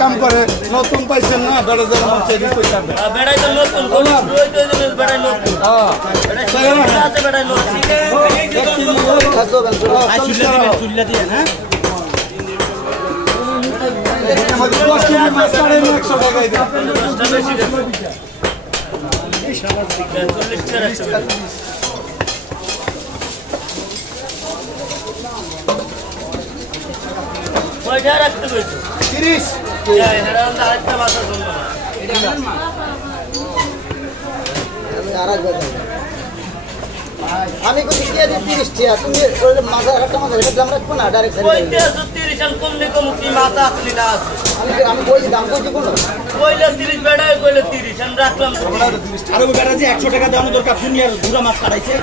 কাম করে নতুন পাইছেন না বেড়াই তো নতুন আমি কত কি আছে 30 টাকা তুমি মাথা একটা মাথা এটা দাম রাখবো না ডাইরেক্ট কইতে আছে 30 আন কম নে কম কি মাথা আসলি না আমি কইছি দাম কইছি কোন কইলে 30 বেড়ায় কইলে 30 আন রাখলাম আর ওই বেড়া যে 100 টাকা দাম দরকার দুনিয়ার পুরো মাছ কাটাইছে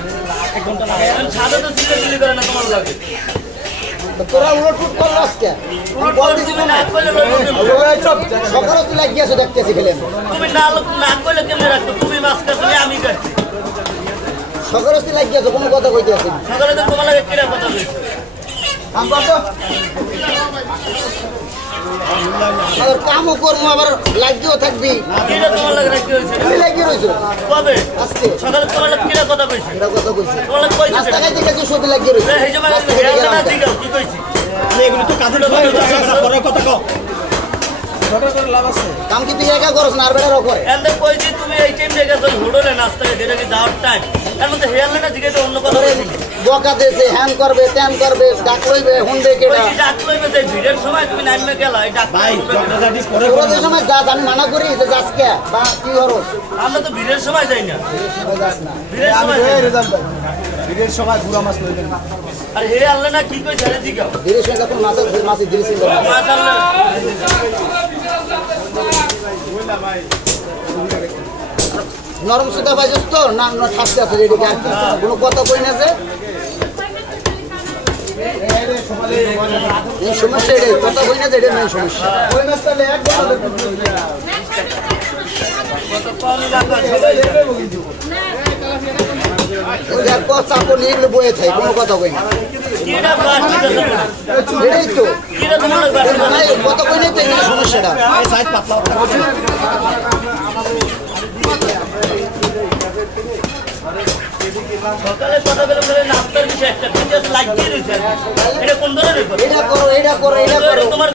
1 ঘন্টা লাগায় আমি সাদা তো সিলে করে না তোমার লাগে তোরা উলটপুট করলাস কে বল দিছি না কইলে লই সকালে তুই লাগিয়েছো দেখতেছি ফেলেন তুমি না কইলে কেমনে রাখছো তুমি মাছ কাটলে আমি কাটছি সকালে তুই লাগিয়েছো কোনো কথা কইতে আছে সকালে তো তোমার লাগে কিরা কথা কইছো কাম করছো আর কামও করমু আবার লাগিও থাকবি কিরা তোমার লাগে রাখি হইছে তুমি লাগিয়ে রইছো কবে আজকে সকালে তোমার লাগে কিরা কথা কইছো কিরা কথা কইছো তোমার লাগে কইছো আজকে কাজে কাজে সত্যি লাগিয়ে রইছো এই যে মানে না দিগাও কি কইছি এগুলো তো কাজে পরে কথা কও ছোট করে লাভ আছে কাম কি তুই একা করছ না আর বেড়ারও করে এন্ড কইছি তুমি এই টাইম দেখে তো হুডলে নাস্তা যেটা কি দাওয়ার টাইম তার মধ্যে হেয়ালে না দিকে তো অন্য কথা বকা দেছে হ্যান করবে তেন করবে ডাক লইবে হুনবে কেডা কইছি ডাক লইবে যে ভিড়ের সময় তুমি নাইমে গেলা এই ডাক ভাই ডক্টর পরে ওই সময় যা আমি মানা করি যে যাস কে বা কি হরস আমরা তো ভিড়ের সময় যাই না যাস না ভিড়ের সময় রেজাল্ট ভিড়ের সময় পুরো মাছ লইবেন আরে হে আল্লাহ না কি কই ছেড়ে দিগাও ভিড়ের সময় যখন মাছ দিরিস মাছ আল্লাহ নরম সুতা বাজস তো না না থাকতে আছে এদিকে কোনো কথা কই না যে এই সমস্যা এটাই কথা কই না যে এটা মেন সমস্যা ওই মাছটা একবার কত পানি লাগা ওই কথা কোনি এগুলো বয়ে থাই কোনো কথা কই না কিডা বাড়তি এটাই তো কিডা তোমার ভাই কথা কই না তো এই সমস্যাটা এই সাইজ পাতলা সকালে কথা বলে নাস্তার বিষয় একটা কিন্তু লাগিয়ে রইছে এটা কোন ধরনের এটা করো তোমার